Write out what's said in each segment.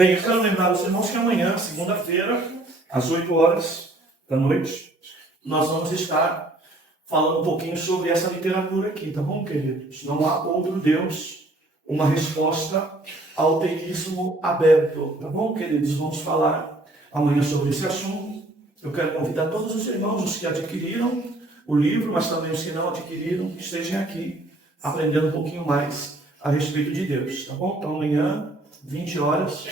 Bem, eu quero lembrar os irmãos que amanhã, segunda-feira, às 8 horas da noite, nós vamos estar falando um pouquinho sobre essa literatura aqui, tá bom, queridos? Não há outro Deus, uma resposta ao teísmo aberto, tá bom, queridos? Vamos falar amanhã sobre esse assunto. Eu quero convidar todos os irmãos, os que adquiriram o livro, mas também os que não adquiriram, que estejam aqui aprendendo um pouquinho mais a respeito de Deus, tá bom? Então amanhã, 20 horas,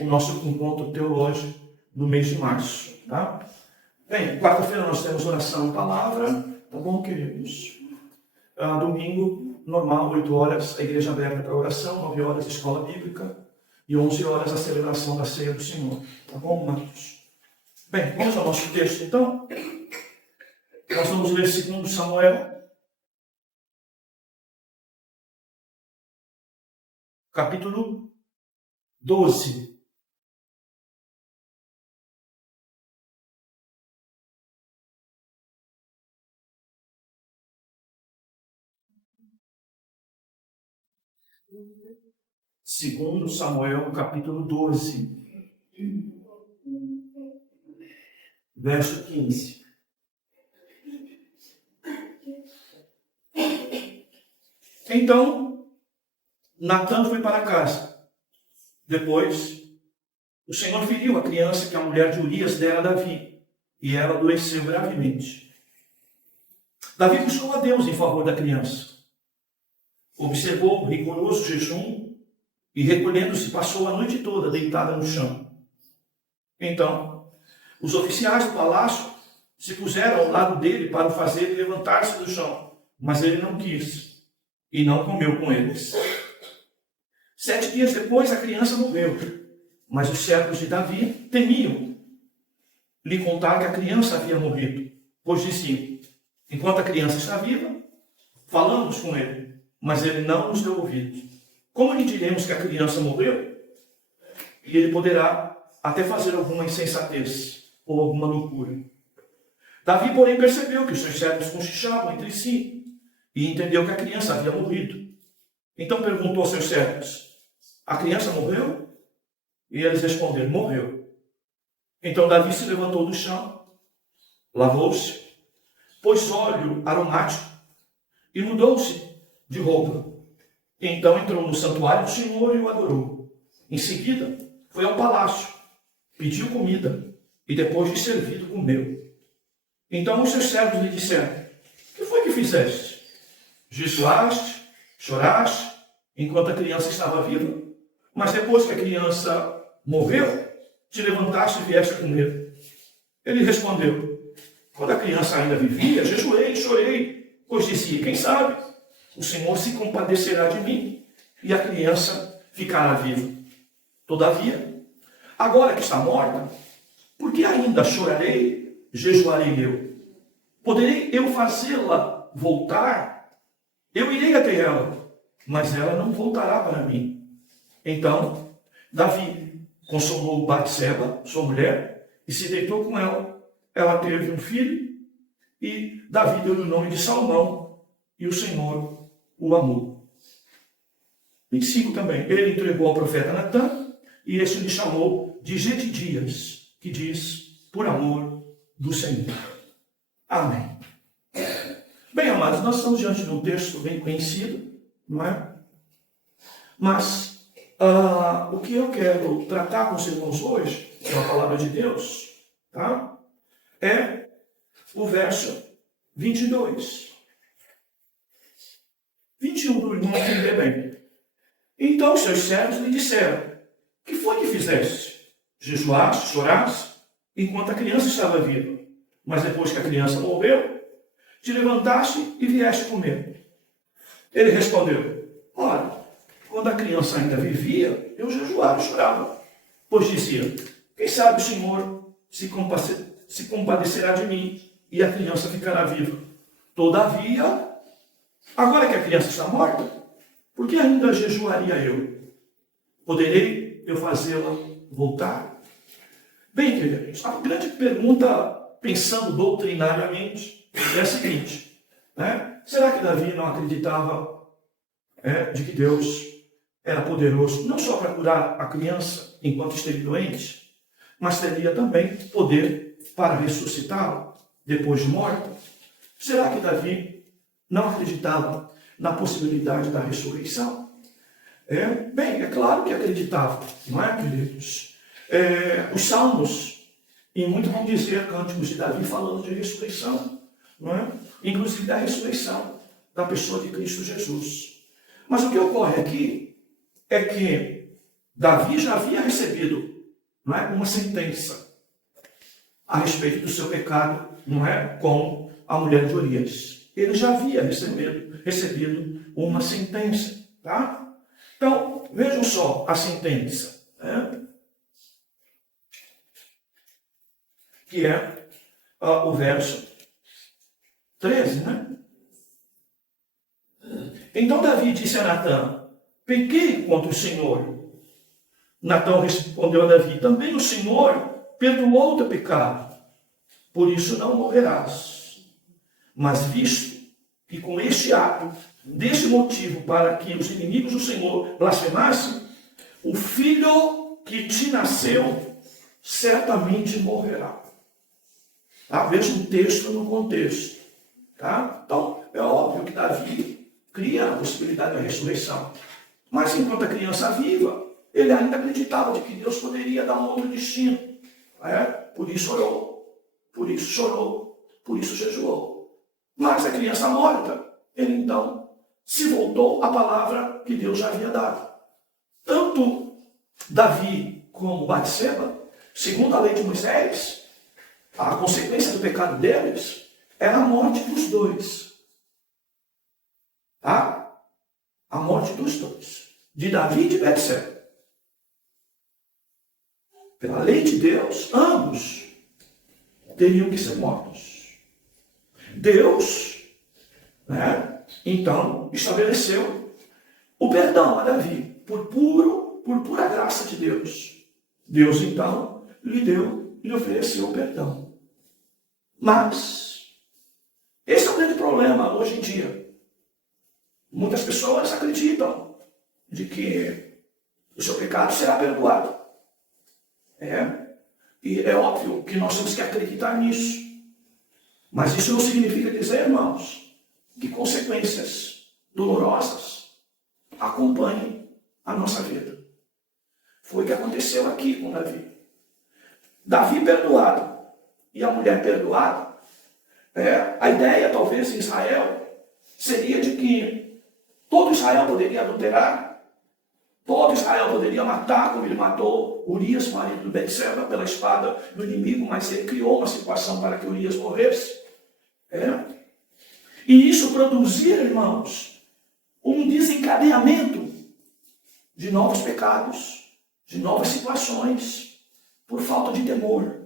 o nosso encontro teológico do mês de março, tá? Bem, quarta-feira nós temos oração e palavra, tá bom, queridos? Domingo, normal, 8 horas, a igreja aberta para oração, 9 horas, escola bíblica, e 11 horas, a celebração da ceia do Senhor, tá bom, Marcos? Bem, vamos ao nosso texto, então. Nós vamos ler 2 Samuel, capítulo 12. Segundo Samuel, capítulo 12, verso 15. Então, Natã foi para casa. Depois, o Senhor feriu a criança que a mulher de Urias dera a Davi, e ela adoeceu gravemente. Davi buscou a Deus em favor da criança. Observou o rigoroso jejum e, recolhendo-se, passou a noite toda deitada no chão. Então, os oficiais do palácio se puseram ao lado dele para o fazer levantar-se do chão, mas ele não quis e não comeu com eles. 7 dias depois, a criança morreu, mas os servos de Davi temiam lhe contar que a criança havia morrido, pois diziam: enquanto a criança está viva, falamos com ele, mas ele não nos deu ouvidos. Como lhe diremos que a criança morreu? E ele poderá até fazer alguma insensatez ou alguma loucura. Davi, porém, percebeu que os seus servos cochichavam entre si e entendeu que a criança havia morrido. Então perguntou aos seus servos: a criança morreu? E eles responderam: morreu. Então Davi se levantou do chão, lavou-se, pôs óleo aromático e mudou-se de roupa. Então entrou no santuário do Senhor e o adorou. Em seguida, foi ao palácio, pediu comida e depois de servido comeu. Então os seus servos lhe disseram: o que foi que fizeste? Jejuaste, choraste, enquanto a criança estava viva, mas depois que a criança morreu, te levantaste e vieste a comer. Ele respondeu: quando a criança ainda vivia, jejuei, chorei, pois dizia: quem sabe, o Senhor se compadecerá de mim e a criança ficará viva. Todavia, agora que está morta, por que ainda chorarei, jejuarei eu? Poderei eu fazê-la voltar? Eu irei até ela, mas ela não voltará para mim. Então, Davi consolou Batseba, sua mulher, e se deitou com ela. Ela teve um filho, e Davi deu-lhe o nome de Salomão, e o Senhor o amou. 25 também. Ele entregou ao profeta Natã, e este lhe chamou de Gedidias, que diz: por amor do Senhor. Amém. Bem, amados, nós estamos diante de um texto bem conhecido, não é? Mas o que eu quero tratar com os irmãos hoje, que é a palavra de Deus, tá? É o verso 22. 21 do irmão entender bem. Então os seus servos lhe disseram: que foi que fizeste? Jejuaste, choraste, enquanto a criança estava viva, mas depois que a criança morreu, te levantaste e vieste comer. Ele respondeu: olha, quando a criança ainda vivia, eu jejuava e chorava, pois dizia: quem sabe o Senhor se compadecerá de mim e a criança ficará viva. Todavia, agora que a criança está morta, por que ainda jejuaria eu? Poderei eu fazê-la voltar? Bem, queridos, a grande pergunta, pensando doutrinariamente, é a seguinte, né? Será que Davi não acreditava de que Deus era poderoso não só para curar a criança enquanto esteve doente, mas teria também poder para ressuscitá-la depois de morta. Será que Davi não acreditava na possibilidade da ressurreição? Bem, é claro que acreditava, não é, queridos? Os salmos, e muitos vão dizer cânticos de Davi falando de ressurreição, não é? Inclusive da ressurreição da pessoa de Cristo Jesus. Mas o que ocorre aqui é que Davi já havia recebido, não é, uma sentença a respeito do seu pecado, não é, com a mulher de Urias. Ele já havia recebido uma sentença, tá? Então, vejam só a sentença, né? Que é o verso 13, né? Então Davi disse a Natã: pequei contra o Senhor. Natã respondeu a Davi: também o Senhor perdoou o teu pecado, por isso não morrerás. Mas visto que com este ato, deste motivo para que os inimigos do Senhor blasfemassem, o filho que te nasceu certamente morrerá. Tá? Veja um texto no contexto. Tá? Então, é óbvio que Davi cria a possibilidade da ressurreição. Mas enquanto a criança viva, ele ainda acreditava de que Deus poderia dar um outro destino. Por isso orou, por isso chorou, por isso jejuou. Mas a criança morta, ele então se voltou à palavra que Deus já havia dado. Tanto Davi como Batseba, segundo a lei de Moisés, a consequência do pecado deles era a morte dos dois. Tá? A morte dos dois. De Davi e de Batseba. Pela lei de Deus, ambos teriam que ser mortos. Deus, né, então, estabeleceu o perdão a Davi, por pura graça de Deus. Deus, então, lhe ofereceu o perdão. Mas, esse é o grande problema hoje em dia. Muitas pessoas acreditam de que o seu pecado será perdoado. E é óbvio que nós temos que acreditar nisso. Mas isso não significa dizer, irmãos, que consequências dolorosas acompanhem a nossa vida. Foi o que aconteceu aqui com Davi. Davi perdoado e a mulher perdoada. A ideia, talvez, em Israel, seria de que todo Israel poderia adulterar, todo Israel poderia matar, como ele matou Urias, marido de Betseba, pela espada do inimigo, mas ele criou uma situação para que Urias morresse. E isso produzia, irmãos, um desencadeamento de novos pecados, de novas situações, por falta de temor.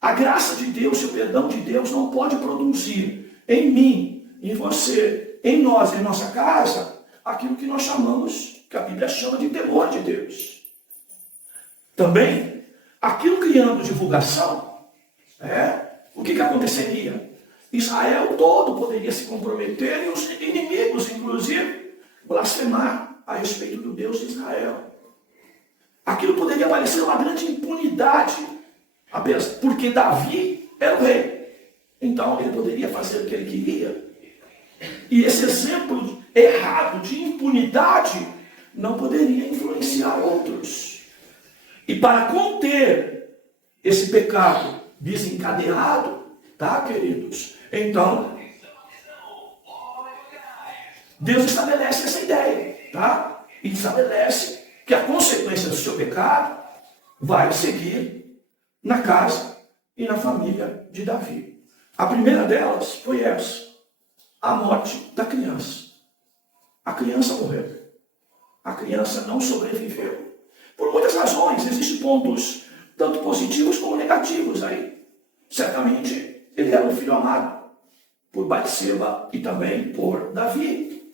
A graça de Deus e o perdão de Deus não pode produzir em mim, em você, em nós, em nossa casa, aquilo que nós chamamos, que a Bíblia chama de temor de Deus. Também, aquilo criando divulgação, o que aconteceria? Israel todo poderia se comprometer e os inimigos, inclusive, blasfemar a respeito do Deus de Israel. Aquilo poderia parecer uma grande impunidade, porque Davi era o rei. Então, ele poderia fazer o que ele queria. E esse exemplo errado de impunidade não poderia influenciar outros. E para conter esse pecado desencadeado, tá, queridos? Então, Deus estabelece essa ideia, tá? E estabelece que a consequência do seu pecado vai seguir na casa e na família de Davi. A primeira delas foi essa: a morte da criança. A criança morreu. A criança não sobreviveu. Por muitas razões, existem pontos tanto positivos como negativos aí. Certamente, ele era um filho amado por Batseba e também por Davi.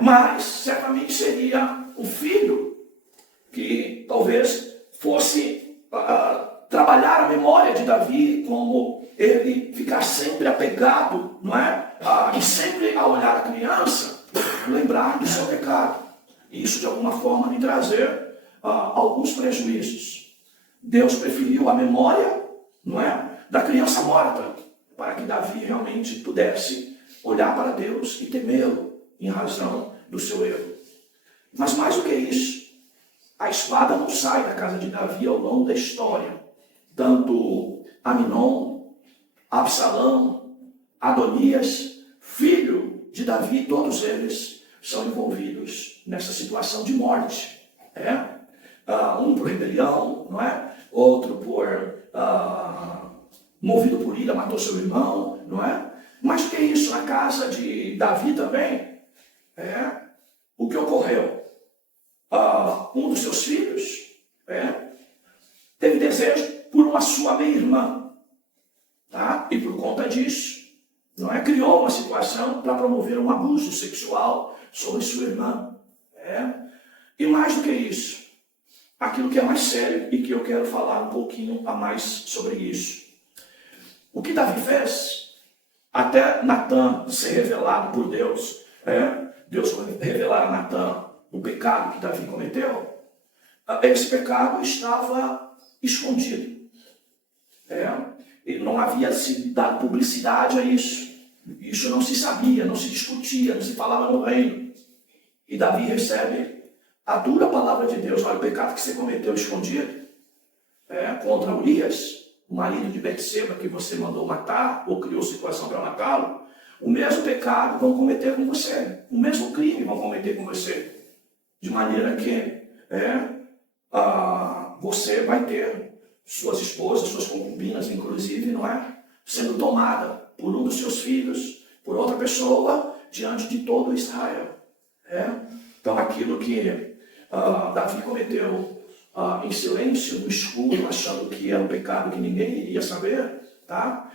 Mas, certamente, seria um filho que talvez fosse trabalhar a memória de Davi, como ele ficar sempre apegado, não é? E sempre, ao olhar a criança, lembrar do seu pecado. e isso de alguma forma lhe trazer alguns prejuízos. Deus preferiu a memória, não é, da criança morta, para que Davi realmente pudesse olhar para Deus e temê-lo em razão do seu erro. Mas mais do que isso, a espada não sai da casa de Davi ao longo da história. Tanto Aminon, Absalão, Adonias, filho de Davi, todos eles são envolvidos nessa situação de morte. Um por rebelião, não é? Outro por movido por ira, matou seu irmão, não é? Mas o que é isso? Na casa de Davi também, o que ocorreu? Um dos seus filhos teve desejo por uma sua meia-irmã, tá? E por conta disso, não é? Criou uma situação para promover um abuso sexual sobre sua irmã. E mais do que isso, aquilo que é mais sério e que eu quero falar um pouquinho a mais sobre isso. O que Davi fez, até Natan ser revelado por Deus, Deus revelar a Natan o pecado que Davi cometeu, esse pecado estava escondido. E não havia se dado publicidade a isso. Isso não se sabia, não se discutia, não se falava no reino. E Davi recebe a dura palavra de Deus. Olha, o pecado que você cometeu escondido contra Urias, o marido de Betseba que você mandou matar, ou criou situação para matá-lo, o mesmo pecado vão cometer com você, o mesmo crime vão cometer com você, de maneira que você vai ter suas esposas, suas concubinas, inclusive, não é? Sendo tomada por um dos seus filhos, por outra pessoa, diante de todo Israel. Então, aquilo que Davi cometeu em silêncio, no escuro, achando que era um pecado que ninguém iria saber, tá?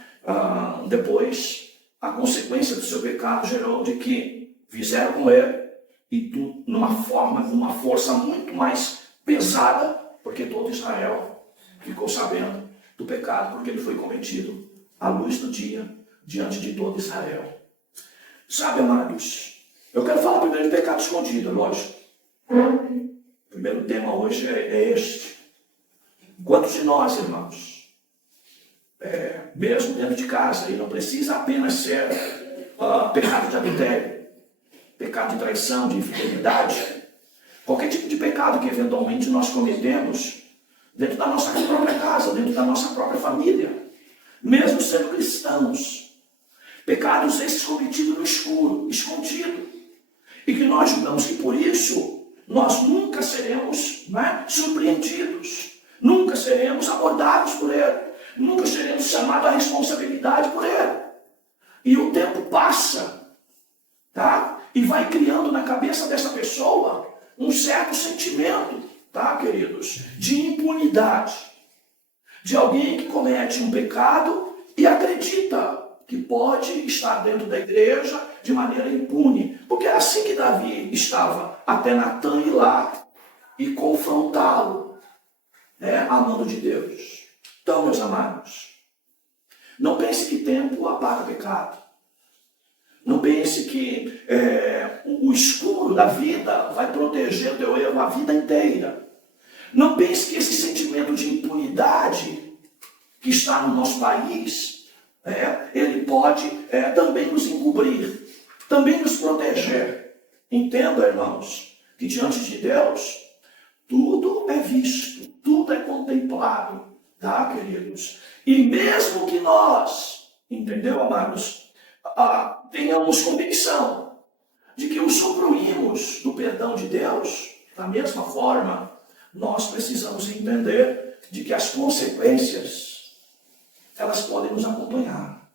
Depois, a consequência do seu pecado gerou de que fizeram com ele, e numa força muito mais pesada, porque todo Israel ficou sabendo do pecado, porque ele foi cometido à luz do dia, diante de todo Israel. Sabe, amados, eu quero falar primeiro de pecado escondido, lógico. O primeiro tema hoje é este. Quantos de nós, irmãos, mesmo dentro de casa, e não precisa apenas ser pecado de adultério, pecado de traição, de infidelidade, qualquer tipo de pecado que eventualmente nós cometemos dentro da nossa própria casa, dentro da nossa própria família, mesmo sendo cristãos, pecados esses cometidos no escuro, escondido, e que nós julgamos que por isso nós nunca seremos surpreendidos, nunca seremos abordados por ele, nunca seremos chamados à responsabilidade por ele. E o tempo passa, tá? E vai criando na cabeça dessa pessoa um certo sentimento, tá, queridos, de impunidade, de alguém que comete um pecado e acredita que pode estar dentro da igreja de maneira impune. Porque é assim que Davi estava, até Natan ir lá e confrontá-lo, a mão de Deus. Então, meus amados, não pense que tempo apaga o pecado. Não pense que o escuro da vida vai proteger o teu erro a vida inteira. Não pense que esse sentimento de impunidade que está no nosso país, ele pode também nos encobrir, também nos proteger. Entenda, irmãos, que diante de Deus, tudo é visto, tudo é contemplado, tá, queridos? E mesmo que nós, entendeu, amados, tenhamos convicção de que usufruímos do perdão de Deus, da mesma forma, nós precisamos entender de que as consequências elas podem nos acompanhar.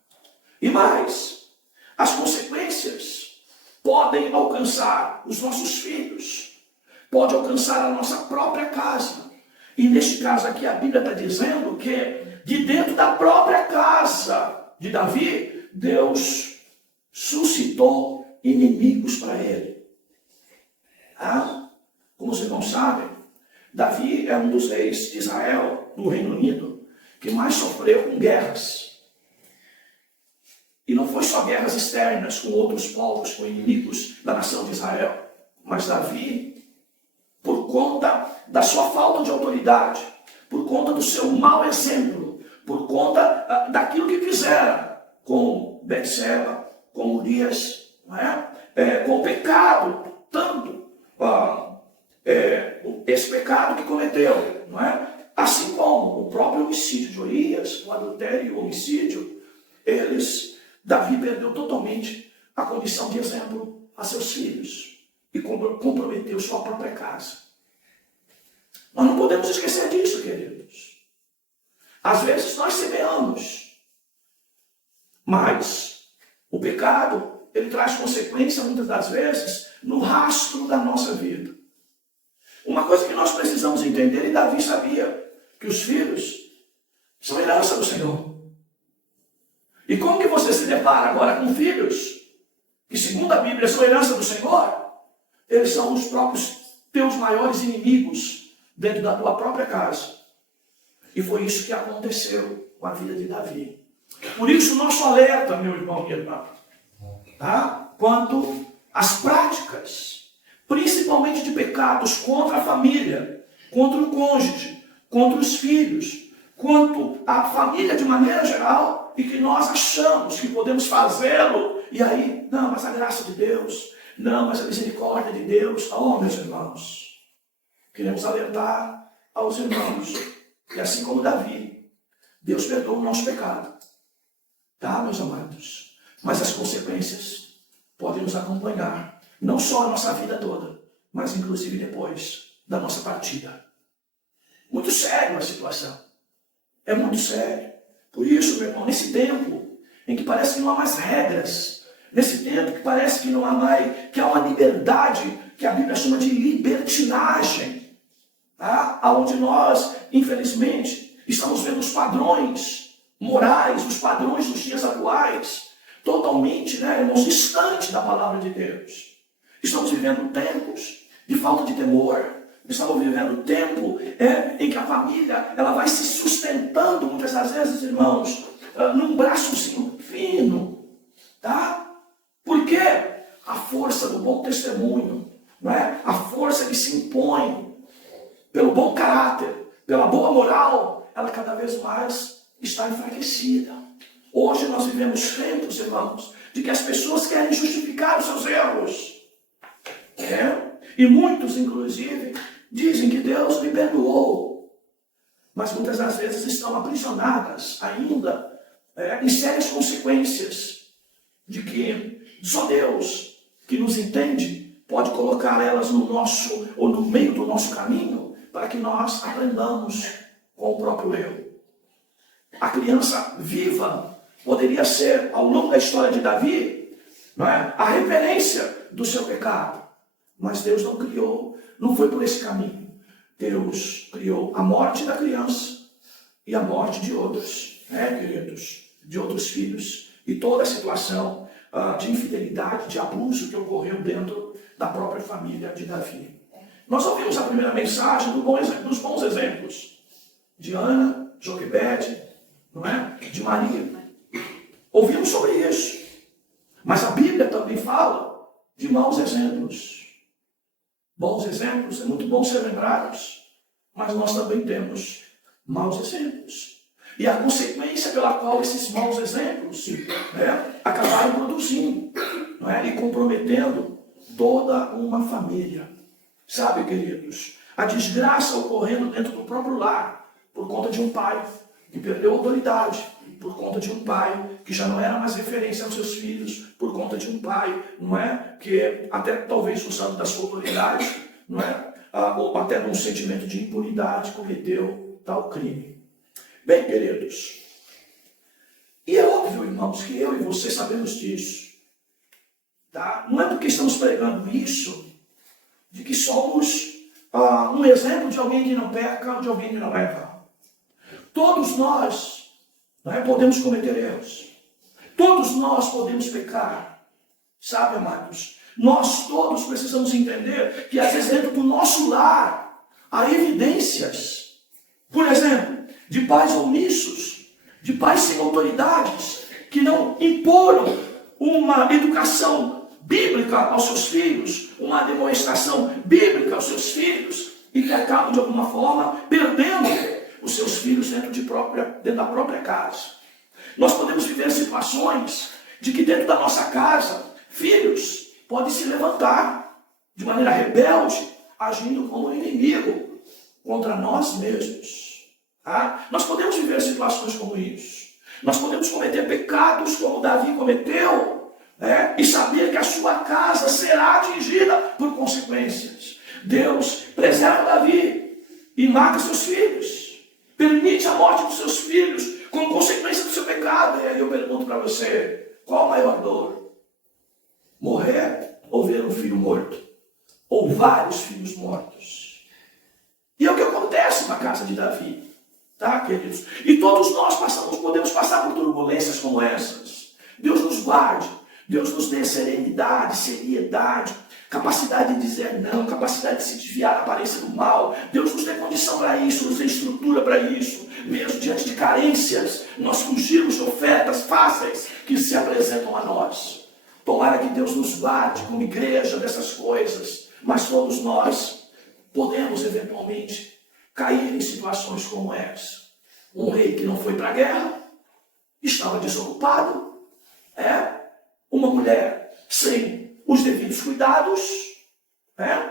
E mais, as consequências podem alcançar os nossos filhos, pode alcançar a nossa própria casa. E neste caso aqui a Bíblia está dizendo que de dentro da própria casa de Davi, Deus suscitou inimigos para ele. Como vocês não sabem, Davi é um dos reis de Israel, do Reino Unido, que mais sofreu com guerras. E não foi só guerras externas com outros povos, com inimigos da nação de Israel. Mas Davi conta da sua falta de autoridade, por conta do seu mau exemplo, por conta daquilo que fizeram com Betseba, com Urias, não é? Com o pecado, tanto esse pecado que cometeu, não é? Assim como o próprio homicídio de Urias, o adultério e o homicídio, Davi perdeu totalmente a condição de exemplo a seus filhos e comprometeu sua própria casa. Nós não podemos esquecer disso, queridos. Às vezes nós semeamos, mas o pecado, ele traz consequência muitas das vezes no rastro da nossa vida. Uma coisa que nós precisamos entender, e Davi sabia, que os filhos são herança do Senhor. E como que você se depara agora com filhos que, segundo a Bíblia, são herança do Senhor? Eles são os próprios teus maiores inimigos dentro da tua própria casa. E foi isso que aconteceu com a vida de Davi. Por isso, nosso alerta, meu irmão e irmã, tá? Quanto às práticas, principalmente de pecados contra a família, contra o cônjuge, contra os filhos, quanto à família de maneira geral, e que nós achamos que podemos fazê-lo, e aí, não, mas a graça de Deus, não, mas a misericórdia de Deus. Oh, meus irmãos, queremos alertar aos irmãos, que assim como Davi, Deus perdoa o nosso pecado, tá, meus amados? Mas as consequências podem nos acompanhar, não só a nossa vida toda, mas inclusive depois da nossa partida. Muito sério a situação. É muito sério. Por isso, meu irmão, nesse tempo em que parece que não há mais regras, nesse tempo que parece que não há mais, que há uma liberdade, que a Bíblia chama de libertinagem, tá? Onde nós, infelizmente, estamos vendo os padrões morais, os padrões dos dias atuais, totalmente, irmãos, distantes da palavra de Deus. Estamos vivendo tempos de falta de temor. Estamos vivendo tempo em que a família ela vai se sustentando, muitas das vezes, irmãos, num braçozinho fino, tá? Por quê? A força do bom testemunho, não é? A força que se impõe pelo bom caráter, pela boa moral, ela cada vez mais está enfraquecida. Hoje nós vivemos tempos, irmãos, de que as pessoas querem justificar os seus erros. E muitos, inclusive, dizem que Deus lhe perdoou, mas muitas das vezes estão aprisionadas ainda em sérias consequências de que só Deus, que nos entende, pode colocar elas no nosso, ou no meio do nosso caminho, para que nós aprendamos com o próprio eu. A criança viva poderia ser, ao longo da história de Davi, não é? A referência do seu pecado. Mas Deus não criou, não foi por esse caminho. Deus criou a morte da criança e a morte de outros, queridos, de outros filhos. E toda a situação de infidelidade, de abuso que ocorreu dentro da própria família de Davi. Nós ouvimos a primeira mensagem dos bons exemplos de Ana, Joquebede, não é? De Maria. Ouvimos sobre isso. Mas a Bíblia também fala de maus exemplos. Bons exemplos, é muito bom ser lembrados, mas nós também temos maus exemplos. E a consequência pela qual esses maus exemplos acabaram produzindo, não é? E comprometendo toda uma família. Sabe, queridos, a desgraça ocorrendo dentro do próprio lar, por conta de um pai que perdeu a autoridade, por conta de um pai que já não era mais referência aos seus filhos, por conta de um pai, não é? Que até talvez usando da sua autoridade, não é? Ou até num sentimento de impunidade, cometeu tal crime. Bem, queridos, e é óbvio, irmãos, que eu e você sabemos disso, tá? Não é porque estamos pregando isso, de que somos um exemplo de alguém que não peca, de alguém que não erra. Todos nós podemos cometer erros. Todos nós podemos pecar. Sabe, amados? Nós todos precisamos entender que, às vezes, dentro do nosso lar, há evidências, por exemplo, de pais omissos, de pais sem autoridades, que não imporam uma educação bíblica aos seus filhos, uma demonstração bíblica aos seus filhos, e que acabam, de alguma forma, perdendo os seus filhos dentro da própria casa. Nós podemos viver situações de que dentro da nossa casa, filhos podem se levantar de maneira rebelde, agindo como inimigo contra nós mesmos. Tá? Nós podemos viver situações como isso. Nós podemos cometer pecados como Davi cometeu, e saber que a sua casa será atingida por consequências. Deus preserva Davi e mata seus filhos. Permite a morte dos seus filhos como consequência do seu pecado. E aí eu pergunto para você, qual a maior dor? Morrer ou ver um filho morto? Ou vários filhos mortos? E é o que acontece na casa de Davi. Tá, queridos? E todos nós podemos passar por turbulências como essas. Deus nos guarde. Deus nos dê serenidade, seriedade, capacidade de dizer não, capacidade de se desviar da aparência do mal. Deus nos dê condição para isso, nos dê estrutura para isso. Mesmo diante de carências, nós fugimos de ofertas fáceis que se apresentam a nós. Tomara que Deus nos guarde como igreja dessas coisas, mas todos nós podemos eventualmente cair em situações como essa. Um rei que não foi para a guerra, estava desocupado, uma mulher sem os devidos cuidados,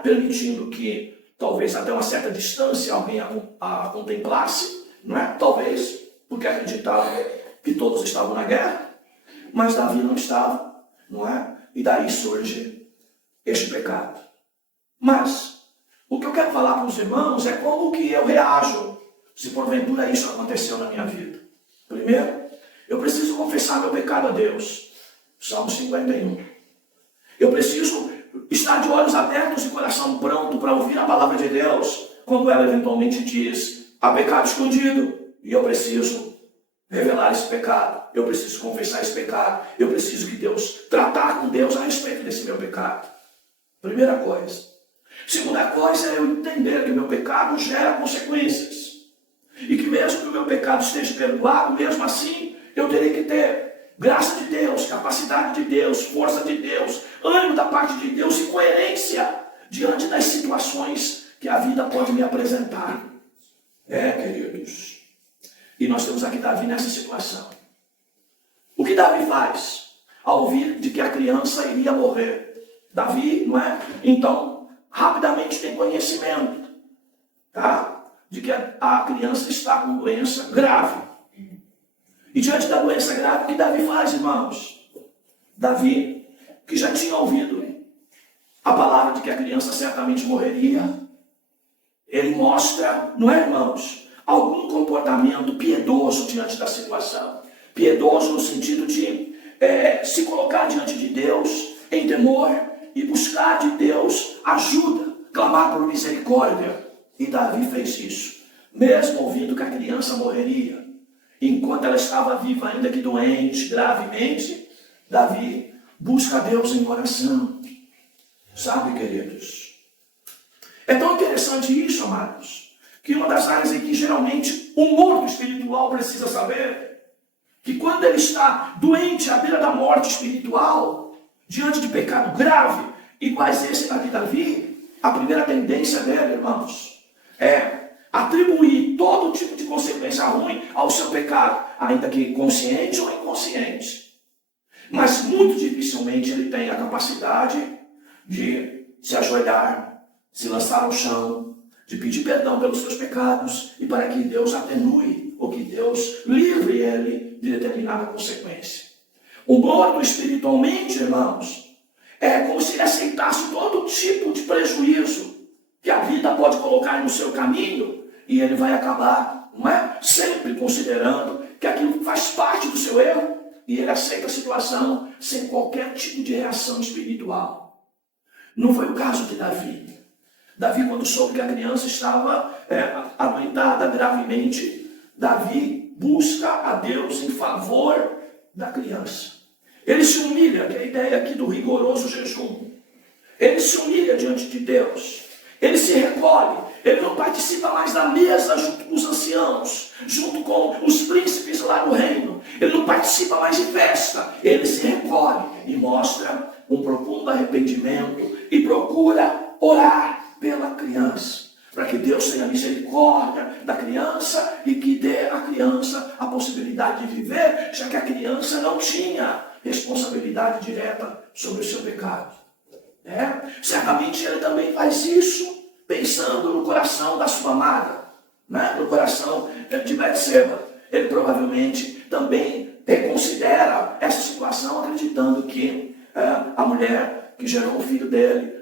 permitindo que talvez até uma certa distância alguém a contemplasse, não é? Talvez porque acreditava que todos estavam na guerra, mas Davi não estava, não é? E daí surge este pecado. Mas o que eu quero falar para os irmãos é como que eu reajo se porventura isso aconteceu na minha vida. Primeiro, eu preciso confessar meu pecado a Deus. Salmo 51. Eu preciso estar de olhos abertos e coração pronto para ouvir a palavra de Deus quando ela eventualmente diz: há pecado escondido e eu preciso revelar esse pecado. Eu preciso confessar esse pecado. Eu preciso que Deus tratar com Deus a respeito desse meu pecado. Primeira coisa. Segunda coisa é eu entender que meu pecado gera consequências. E que mesmo que o meu pecado esteja perdoado, mesmo assim, eu terei que ter graça de Deus, capacidade de Deus, força de Deus, ânimo da parte de Deus e coerência diante das situações que a vida pode me apresentar. Queridos. E nós temos aqui Davi nessa situação. O que Davi faz? Ao ouvir de que a criança iria morrer. Davi, não é? Então, rapidamente tem conhecimento, tá? De que a criança está com doença grave. E diante da doença grave, o que Davi faz, irmãos? Davi, que já tinha ouvido a palavra de que a criança certamente morreria, ele mostra, não é, irmãos, algum comportamento piedoso diante da situação. Piedoso no sentido de se colocar diante de Deus em temor e buscar de Deus ajuda, clamar por misericórdia. E Davi fez isso, mesmo ouvindo que a criança morreria. Enquanto ela estava viva, ainda que doente, gravemente, Davi busca a Deus em oração. Sabe, queridos? É tão interessante isso, amados, que uma das áreas em que geralmente o morto espiritual precisa saber, que quando ele está doente à beira da morte espiritual, diante de pecado grave, iguais esse de Davi, a primeira tendência dele, irmãos, é atribuir todo tipo de consequência ruim ao seu pecado, ainda que consciente ou inconsciente. Mas muito dificilmente ele tem a capacidade de se ajoelhar, se lançar ao chão, de pedir perdão pelos seus pecados e para que Deus atenue ou que Deus livre ele de determinada consequência. O morto espiritualmente, irmãos, é como se ele aceitasse todo tipo de prejuízo que a vida pode colocar no seu caminho e ele vai acabar, não é? Sempre considerando que aquilo faz parte do seu erro e ele aceita a situação sem qualquer tipo de reação espiritual. Não foi o caso de Davi. Davi, quando soube que a criança estava adoentada gravemente, Davi busca a Deus em favor da criança. Ele se humilha, que é a ideia aqui do rigoroso jejum. Ele se humilha diante de Deus. Ele se recolhe. Ele não participa mais da mesa junto com os anciãos, junto com os príncipes lá no reino. Ele não participa mais de festa. Ele se recolhe e mostra um profundo arrependimento e procura orar pela criança. para que Deus tenha misericórdia da criança e que dê à criança a possibilidade de viver, já que a criança não tinha responsabilidade direta sobre o seu pecado. Certamente ele também faz isso pensando no coração da sua amada, no coração de Betseba. Ele provavelmente também reconsidera essa situação, acreditando que a mulher que gerou o filho dele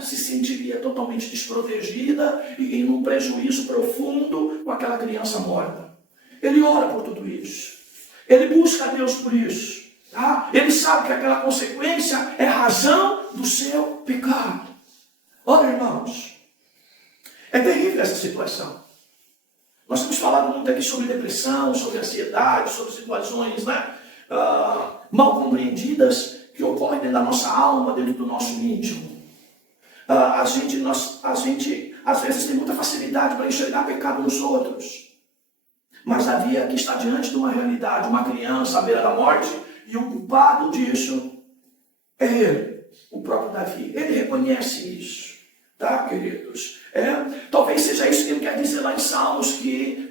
se sentiria totalmente desprotegida e em um prejuízo profundo com aquela criança morta. Ele ora por tudo isso. Ele busca a Deus por isso. Ele sabe que aquela consequência é razão do seu pecado. Olha, irmãos, é terrível essa situação. Nós temos falado muito aqui sobre depressão, sobre ansiedade, sobre situações mal compreendidas que ocorrem dentro da nossa alma, dentro do nosso íntimo. A gente às vezes tem muita facilidade para enxergar pecado nos outros. Mas Davi aqui está diante de uma realidade, uma criança à beira da morte, e o culpado disso é ele, o próprio Davi. Ele reconhece isso, tá, queridos? Talvez seja isso que ele quer dizer lá em Salmos, que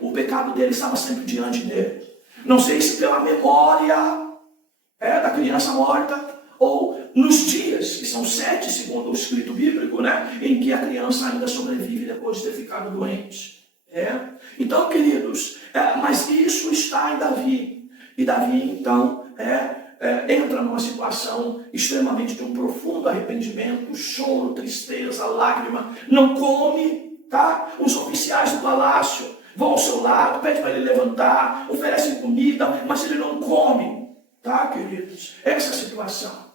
o pecado dele estava sempre diante dele. Não sei se pela memória da criança morta, ou nos dias, que são 7, segundo o escrito bíblico, em que a criança ainda sobrevive depois de ter ficado doente. Então, queridos, mas isso está em Davi. E Davi, então, entra numa situação extremamente de um profundo arrependimento, choro, tristeza, lágrima. Não come, tá? Os oficiais do palácio vão ao seu lado, pedem para ele levantar, oferecem comida, mas ele não come, tá, queridos? Essa é a situação.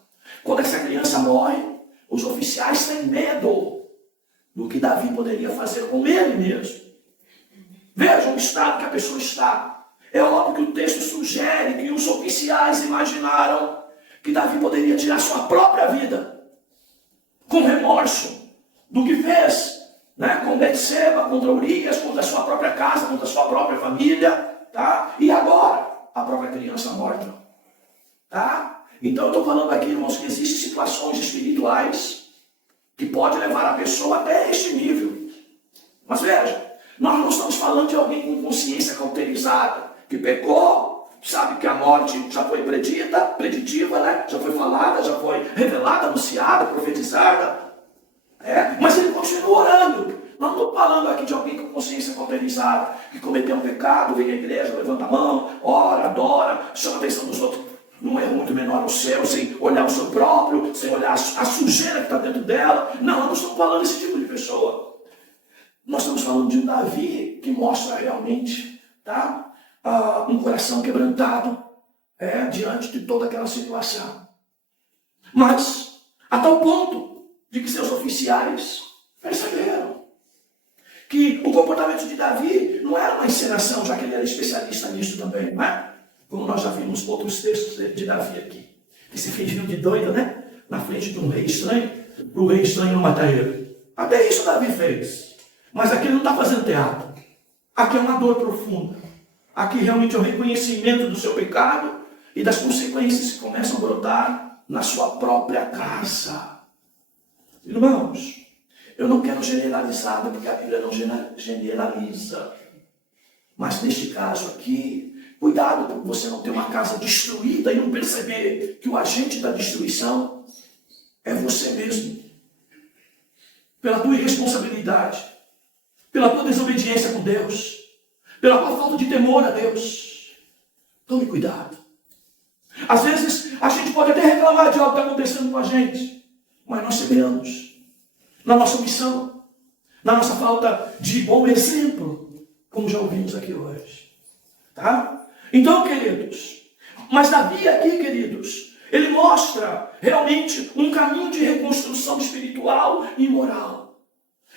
Quando essa criança morre, os oficiais têm medo do que Davi poderia fazer com ele mesmo. Vejam o estado que a pessoa está. É óbvio que o texto sugere que os oficiais imaginaram que Davi poderia tirar sua própria vida, com remorso do que fez, com Betseba, contra Urias, contra a sua própria casa, contra a sua própria família, tá? E agora, a própria criança morta, tá? Então eu estou falando aqui, irmãos, que existem situações espirituais que podem levar a pessoa até este nível. Mas veja, nós não estamos falando de alguém com consciência cauterizada, que pecou, sabe que a morte já foi preditiva, já foi falada, já foi revelada, anunciada, profetizada. Mas ele continua orando. Não estou falando aqui de alguém com consciência cauterizada, que cometeu um pecado, vem à igreja, levanta a mão, ora, adora, chama a atenção dos outros. Não é muito menor o seu, sem olhar o seu próprio, sem olhar a sujeira que está dentro dela. Não, não estamos falando desse tipo de pessoa. Nós estamos falando de um Davi que mostra realmente, um coração quebrantado diante de toda aquela situação. Mas, a tal ponto de que seus oficiais perceberam que o comportamento de Davi não era uma encenação, já que ele era especialista nisso também, não é? Como nós já vimos outros textos de Davi aqui. Que se fingiu de doido, na frente de um rei estranho, para o rei estranho não matar ele. Até isso Davi fez. Mas aqui ele não está fazendo teatro. Aqui é uma dor profunda. Aqui realmente é o reconhecimento do seu pecado e das consequências que começam a brotar na sua própria casa. Irmãos, eu não quero generalizar, porque a Bíblia não generaliza. Mas neste caso aqui, cuidado para você não ter uma casa destruída e não perceber que o agente da destruição é você mesmo. Pela tua irresponsabilidade, pela tua desobediência com Deus, pela tua falta de temor a Deus. Tome cuidado. Às vezes, a gente pode até reclamar de algo que está acontecendo com a gente, mas nós semeamos na nossa omissão, na nossa falta de bom exemplo, como já ouvimos aqui hoje. Tá? Então, queridos, mas Davi aqui, queridos, ele mostra realmente um caminho de reconstrução espiritual e moral.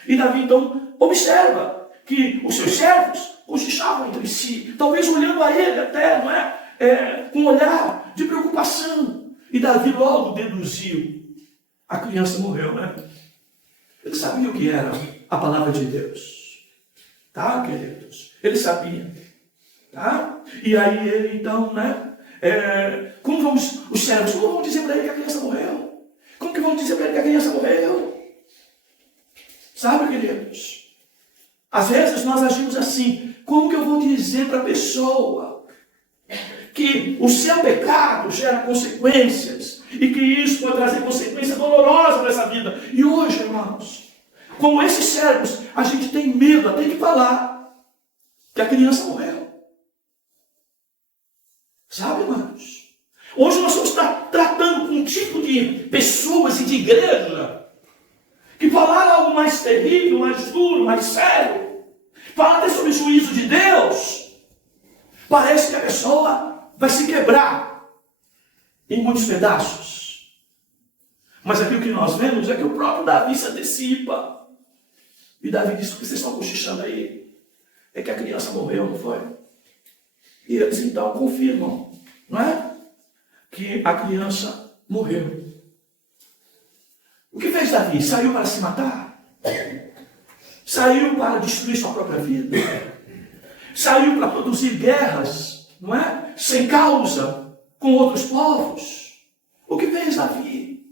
E Davi, então, observa que os seus servos cochichavam entre si, talvez olhando a ele até, com um olhar de preocupação. E Davi logo deduziu, a criança morreu, Ele sabia o que era a palavra de Deus. Tá, queridos? Ele sabia. Tá? E aí ele, então, os servos, como vão dizer para ele que a criança morreu? Como que vão dizer para ele que a criança morreu? Sabe, queridos? Às vezes nós agimos assim. Como que eu vou dizer para a pessoa que o seu pecado gera consequências e que isso pode trazer consequências dolorosas para essa vida? E hoje, irmãos, como esses servos, a gente tem medo até de falar que a criança morreu. Sabe, irmãos? Hoje nós estamos tratando com um tipo de pessoas e de igreja que falaram algo mais terrível, mais duro, mais sério, falar até sobre o juízo de Deus, parece que a pessoa vai se quebrar em muitos pedaços. Mas aqui o que nós vemos é que o próprio Davi se antecipa. E Davi diz: o que vocês estão cochichando aí é que a criança morreu, não foi? E eles então confirmam, não é? Que a criança morreu. O que fez Davi? Saiu para se matar? Saiu para destruir sua própria vida? Saiu para produzir guerras, não é? Sem causa, com outros povos? O que fez Davi?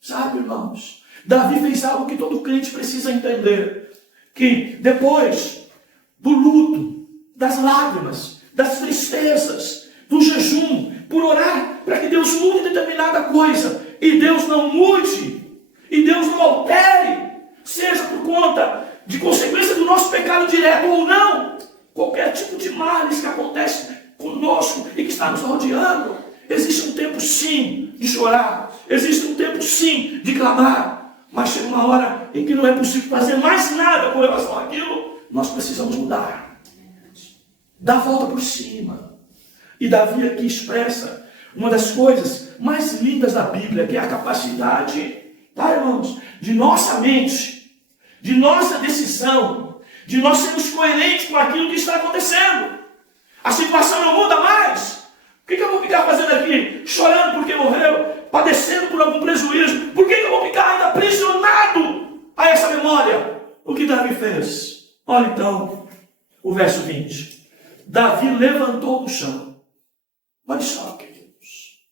Sabe, irmãos? Davi fez algo que todo crente precisa entender. Que depois do luto, das lágrimas, das tristezas, do jejum, por orar para que Deus mude determinada coisa, e Deus não mude, e Deus não altere, seja por conta de consequência do nosso pecado direto ou não, qualquer tipo de males que acontece conosco e que está nos rodeando, existe um tempo sim de chorar, existe um tempo sim de clamar, mas chega uma hora em que não é possível fazer mais nada com relação àquilo. Nós precisamos mudar, dar a volta por cima. E Davi aqui expressa uma das coisas mais lindas da Bíblia, que é a capacidade, tá, irmãos, de nossa mente, de nossa decisão, de nós sermos coerentes com aquilo que está acontecendo. A situação não muda mais. O que eu vou ficar fazendo aqui? Chorando porque morreu, padecendo por algum prejuízo. Por que eu vou ficar ainda aprisionado a essa memória? O que Davi fez? Olha então o verso 20. Davi levantou do chão. Olha só, queridos.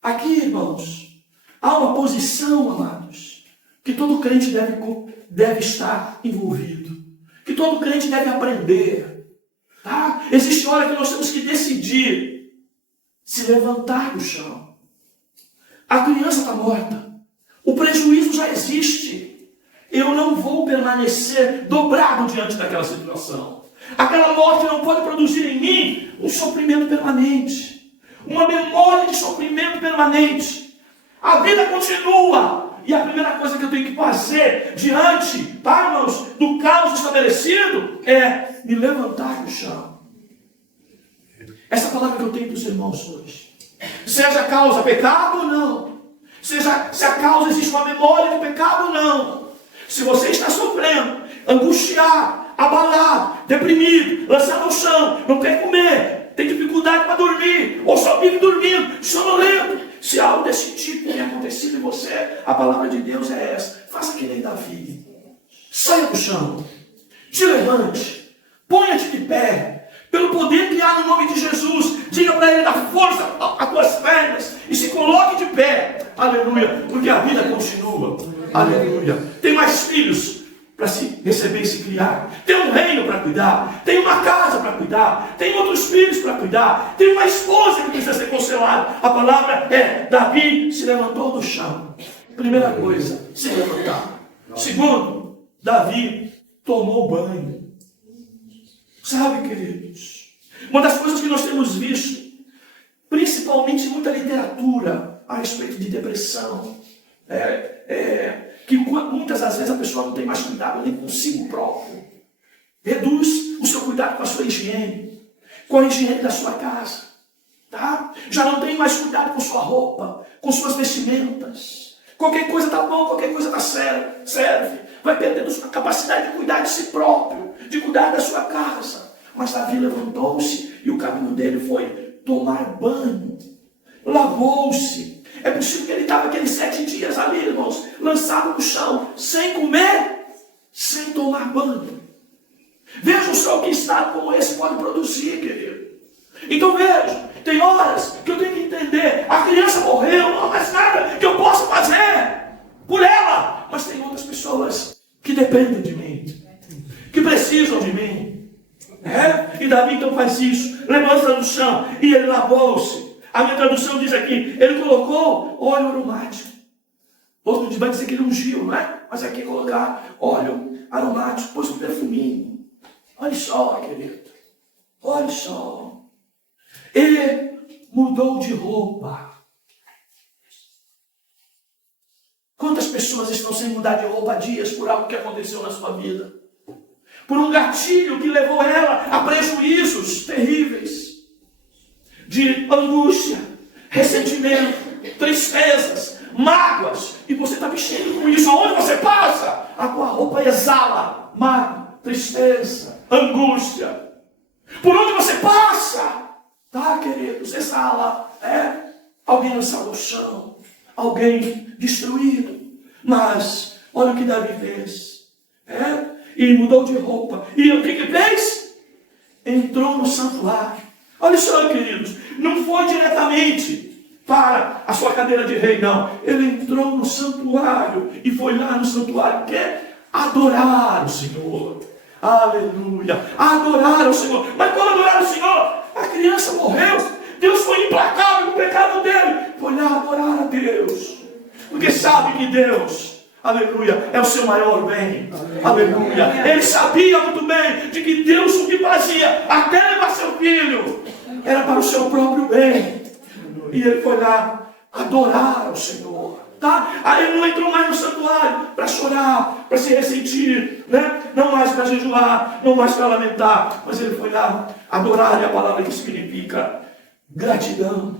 Aqui, irmãos, há uma posição, amados, que todo crente deve estar envolvido. Que todo crente deve aprender. Tá? Existe hora que nós temos que decidir se levantar do chão. A criança está morta. O prejuízo já existe. Eu não vou permanecer dobrado diante daquela situação. Aquela morte não pode produzir em mim um sofrimento permanente. Uma memória de sofrimento permanente. A vida continua. E a primeira coisa que eu tenho que fazer diante, tá, irmãos, do caos estabelecido é me levantar do chão. Essa palavra que eu tenho para os irmãos hoje. Seja a causa pecado ou não. Se a causa existe uma memória de pecado ou não. Se você está sofrendo, angustiado, abalado, deprimido, lançado ao chão, não quer comer, tem dificuldade para dormir, ou só vive dormindo, sonolento. Se algo desse tipo tem acontecido em você, a palavra de Deus é essa. Faça que nem Davi. Saia do chão. Te levante. Ponha-te de pé. Pelo poder que há no nome de Jesus. Diga para ele: dá força às tuas pernas. E se coloque de pé. Aleluia. Porque a vida continua. Aleluia. Tem mais filhos para se receber e se criar. Tem um reino para cuidar. Tem uma casa para cuidar. Tem outros filhos para cuidar. Tem uma esposa que precisa ser consolada. A palavra é: Davi se levantou do chão. Primeira coisa, se levantar. Segundo, Davi tomou banho. Sabe, queridos, uma das coisas que nós temos visto, principalmente muita literatura a respeito de depressão, que muitas das vezes a pessoa não tem mais cuidado nem consigo próprio. Reduz o seu cuidado com a sua higiene, com a higiene da sua casa. Tá? Já não tem mais cuidado com sua roupa, com suas vestimentas. Qualquer coisa está bom, qualquer coisa está serve. Vai perdendo sua capacidade de cuidar de si próprio, de cuidar da sua casa. Mas Davi levantou-se e o caminho dele foi tomar banho. Lavou-se. É possível que ele estava aqueles 7 dias ali, irmãos, lançado no chão, sem comer, sem tomar banho. Veja só o que estado como esse pode produzir, querido. Então veja, tem horas que eu tenho que entender, a criança morreu, não há mais nada que eu possa fazer por ela. Mas tem outras pessoas dependem de mim, que precisam de mim. E Davi então faz isso, levanta do chão e ele lavou-se. A minha tradução diz aqui, ele colocou óleo aromático. Outro vai dizer que ele ungiu, não é? Mas aqui colocar óleo aromático, pôs um perfuminho. Olha só, querido. Olha só. Ele mudou de roupa. Quantas pessoas estão sem mudar de roupa há dias por algo que aconteceu na sua vida? Por um gatilho que levou ela a prejuízos terríveis. De angústia, ressentimento, tristezas, mágoas. E você está mexendo com isso. Aonde você passa, a tua roupa exala mágoa, tristeza, angústia. Por onde você passa, tá, queridos, exala. Alguém lançado ao chão, alguém destruído. Mas olha o que Davi fez. E mudou de roupa. E o que fez? Entrou no santuário. Olha só, queridos, não foi diretamente para a sua cadeira de rei, não. Ele entrou no santuário e foi lá no santuário quer adorar o Senhor. Aleluia, adorar o Senhor. Mas como adorar o Senhor? A criança morreu. Deus foi implacável com o pecado dele. Foi lá adorar a Deus. Porque sabe que Deus, aleluia, é o seu maior bem. Aleluia. Ele sabia muito bem de que Deus o que fazia, até levar seu filho, era para o seu próprio bem. E ele foi lá adorar ao Senhor. Tá? Aí ele não entrou mais no santuário para chorar, para se ressentir, né? Não mais para jejuar, não mais para lamentar. Mas ele foi lá adorar, e a palavra que significa gratidão,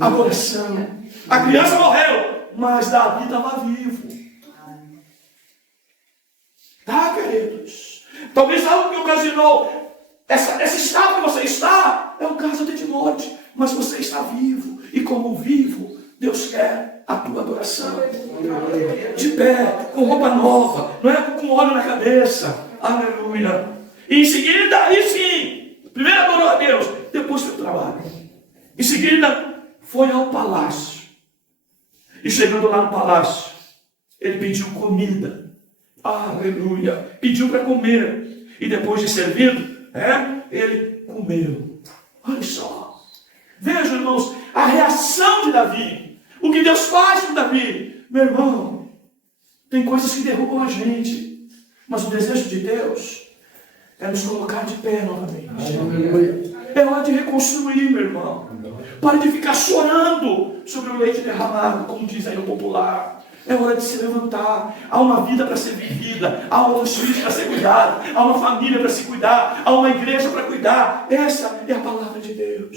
adoração. A criança morreu, mas Davi estava vivo. Tá, queridos? Talvez algo que ocasionou esse estado que você está é um caso até de morte, mas você está vivo, e como vivo, Deus quer a tua adoração. De pé, com roupa nova, não é? Com óleo na cabeça. Aleluia. E em seguida, aí sim, primeiro adorou a Deus, depois foi o trabalho. Em seguida, foi ao palácio. E chegando lá no palácio, ele pediu comida. Aleluia. Pediu para comer. E depois de servido, ele comeu. Olha só. Vejam, irmãos, a reação de Davi. O que Deus faz com Davi. Meu irmão, tem coisas que derrubam a gente. Mas o desejo de Deus é nos colocar de pé novamente. É hora de reconstruir, meu irmão. Pare de ficar chorando sobre o leite derramado, como diz aí o popular. É hora de se levantar. Há uma vida para ser vivida. Há uns filhos para ser cuidado. Há uma família para se cuidar. Há uma igreja para cuidar. Essa é a palavra de Deus.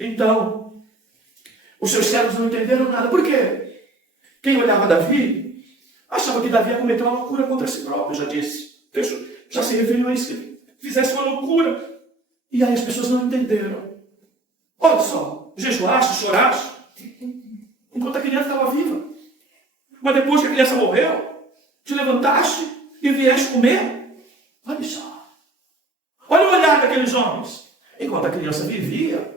Então, os seus servos não entenderam nada. Por quê? Quem olhava Davi, achava que Davi ia cometer uma loucura contra si próprio. Já disse. Já se referiu a isso. Que fizesse uma loucura. E aí as pessoas não entenderam. Olha só. Jejuaste, choraste. Enquanto a criança estava viva. Mas depois que a criança morreu, te levantaste e vieste comer. Olha só. Olha o olhar daqueles homens. Enquanto a criança vivia,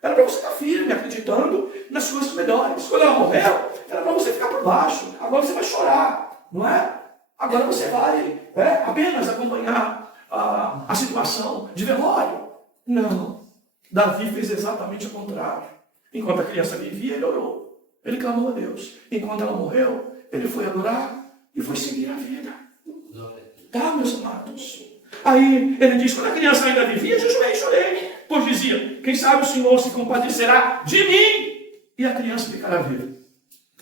era para você estar firme, acreditando nas coisas melhores. Quando ela morreu, era para você ficar por baixo. Agora você vai chorar, não é? Agora você vai apenas acompanhar a situação de velório. Não. Davi fez exatamente o contrário. Enquanto a criança vivia, ele orou. Ele clamou a Deus. Enquanto ela morreu, ele foi adorar e foi seguir a vida. Tá, meus amados? Aí ele diz, quando a criança ainda vivia, jejuei e chorei. Pois dizia, quem sabe o Senhor se compadecerá de mim e a criança ficará viva.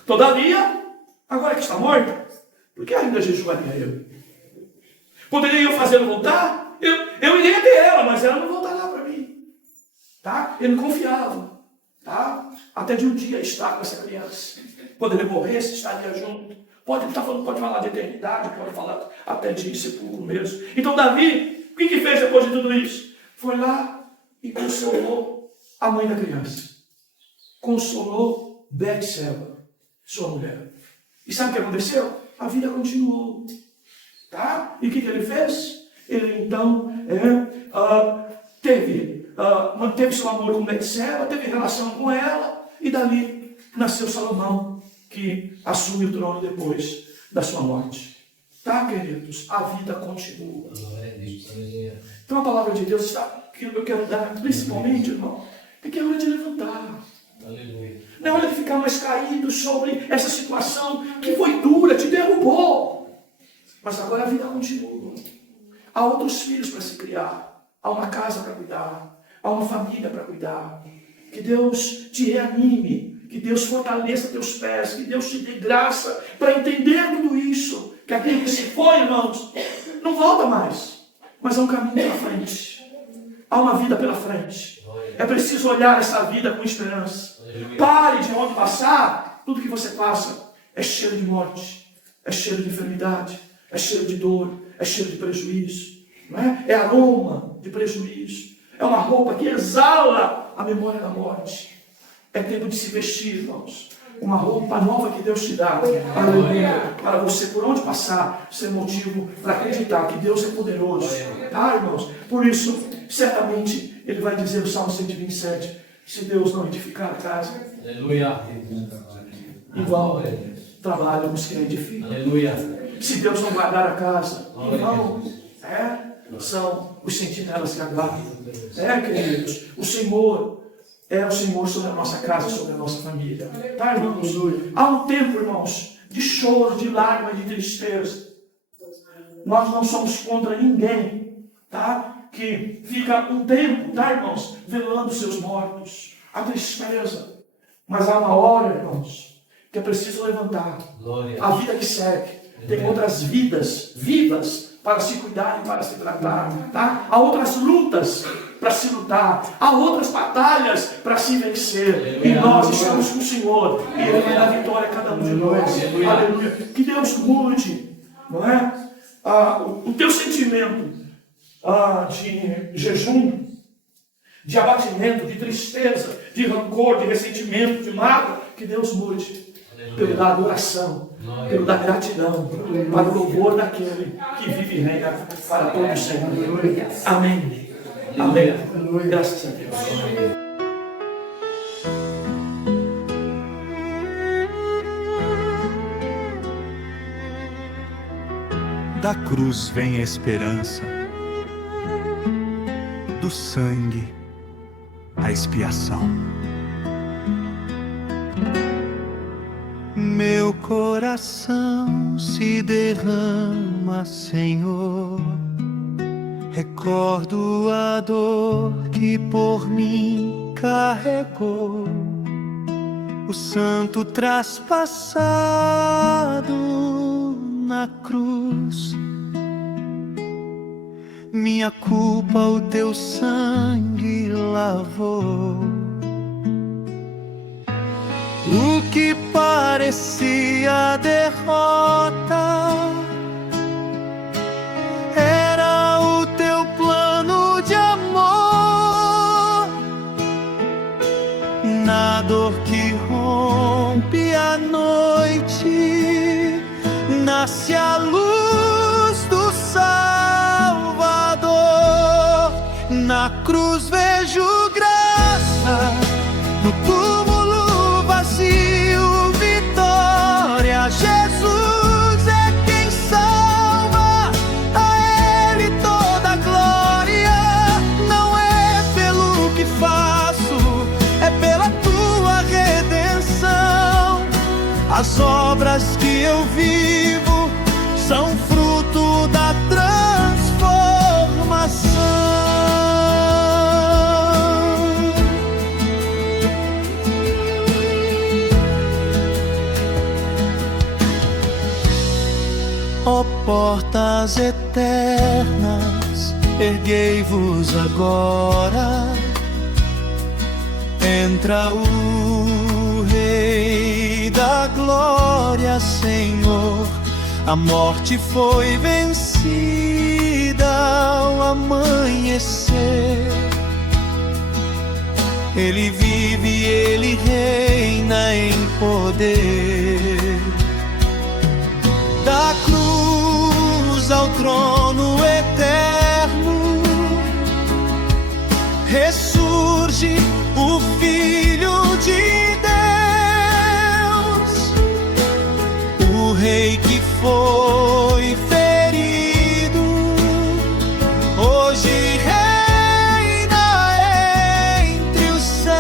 Todavia, agora que está morta, por que ainda jejuaria eu? Poderia eu fazê-lo voltar? Eu iria ter ela, mas ela não voltará para mim. Tá? Ele confiava. Tá? Até de um dia estar com essa criança. Quando ele morresse, estaria junto. Pode falar de eternidade, pode falar até de sepulcro mesmo. Então Davi, o que fez depois de tudo isso? Foi lá e consolou a mãe da criança. Consolou Betseba, sua mulher. E sabe o que aconteceu? A vida continuou. Tá? E o que ele fez? Ele então manteve seu amor com Betseba, teve relação com ela, e dali nasceu Salomão, que assume o trono depois da sua morte. Tá, queridos? A vida continua. Então a palavra de Deus está, que eu quero dar, principalmente, irmão, é que é hora de levantar. Aleluia. Não é hora de ficar mais caído sobre essa situação que foi dura, te derrubou. Mas agora a vida continua. Há outros filhos para se criar. Há uma casa para cuidar. Há uma família para cuidar. Que Deus te reanime. Que Deus fortaleça teus pés. Que Deus te dê graça para entender tudo isso. Que aquele que se foi, irmãos, não volta mais. Mas há um caminho pela frente. Há uma vida pela frente. É preciso olhar essa vida com esperança. Pare de onde passar. Tudo que você passa é cheiro de morte. É cheiro de enfermidade. É cheiro de dor. É cheiro de prejuízo. Não é? É aroma de prejuízo. É uma roupa que exala a memória da morte. É tempo de se vestir, irmãos. Uma roupa nova que Deus te dá. Aleluia. Para você, por onde passar, ser motivo para acreditar que Deus é poderoso. Tá, irmãos? Por isso, certamente, Ele vai dizer no Salmo 127, se Deus não edificar a casa, Aleluia. igual trabalham os que a edificam. Aleluia. Se Deus não guardar a casa, irmão, são os sentinelas que aguardam. Queridos, o Senhor é o Senhor sobre a nossa casa, sobre a nossa família. Tá, irmãos? Há um tempo, irmãos, de choro, de lágrimas, de tristeza. Nós não somos contra ninguém, tá? Que fica um tempo, tá, irmãos, velando seus mortos. A tristeza. Mas há uma hora, irmãos, que é preciso levantar. Glória. A vida que segue. Tem outras vidas vivas para se cuidar e para se tratar. Tá? Há outras lutas para se lutar. Há outras batalhas para se vencer. E nós estamos com o Senhor. E Ele vai dar vitória a cada um de nós. Aleluia. Que Deus mude, não é? O teu sentimento de jejum, de abatimento, de tristeza, de rancor, de ressentimento, de mágoa. Que Deus mude. Pelo da adoração, pelo da gratidão, para o louvor daquele que vive e reina para todo sempre. Amém. Amém. Graças a Deus. Da cruz vem a esperança, do sangue a expiação. Meu coração se derrama, Senhor. Recordo a dor que por mim carregou, o santo traspassado na cruz. Minha culpa o teu sangue lavou. O que parecia derrota era o teu plano de amor. Na dor que rompe a noite, nasce a luz do Salvador. Na cruz vejo graça, no túmulo vazio vitória. Jesus é quem salva, a Ele toda a glória. Não é pelo que faço, é pela tua redenção. As obras que eu vivo são fruto da transformação. Ó portas eternas, erguei-vos agora. Entra o Rei da glória, Senhor. A morte foi vencida ao amanhecer. Ele vive, Ele reina em poder. Da cruz ao trono eterno, ressurge o Filho de Deus. foi ferido, hoje reina entre os céus.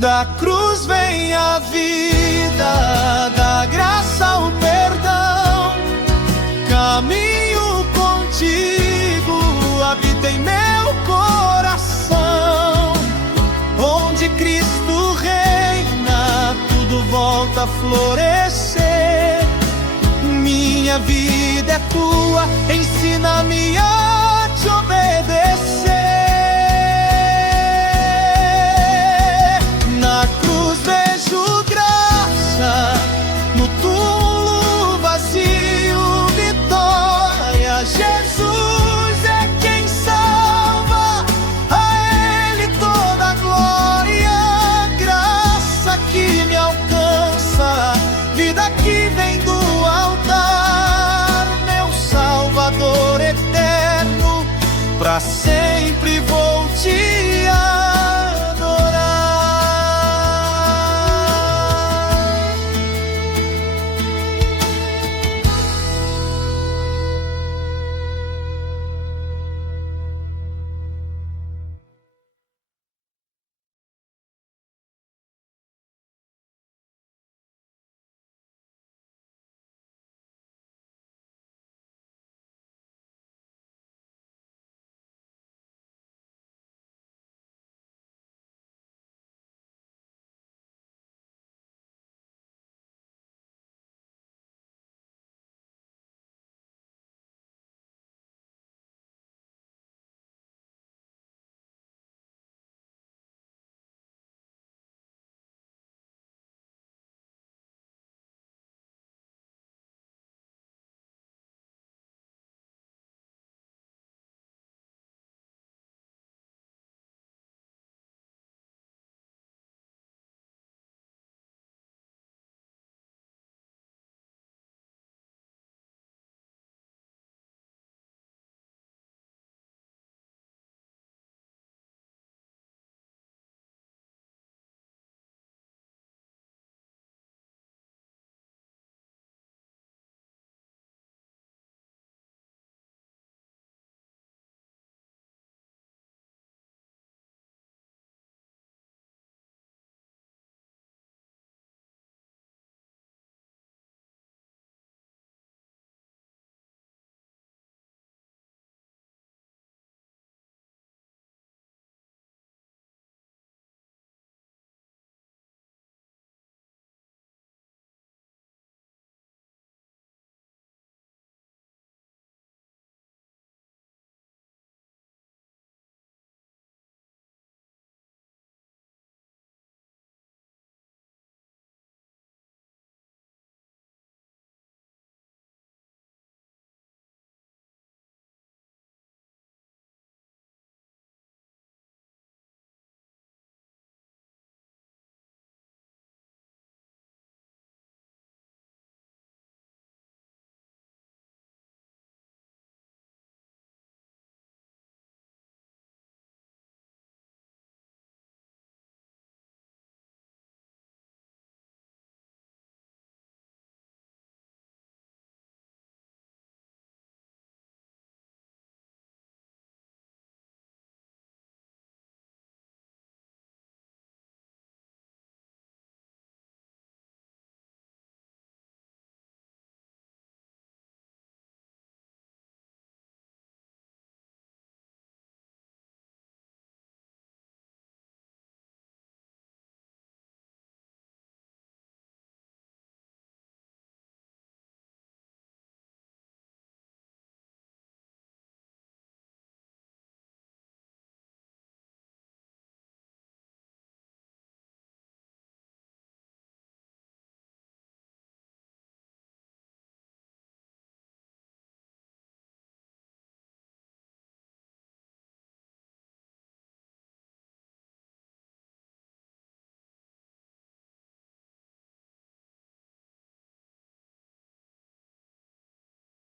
Da cruz vem a vida, da graça o perdão. Caminho contigo, habita em meu coração. Onde Cristo reina, tudo volta a florescer. Minha vida é tua, ensina-me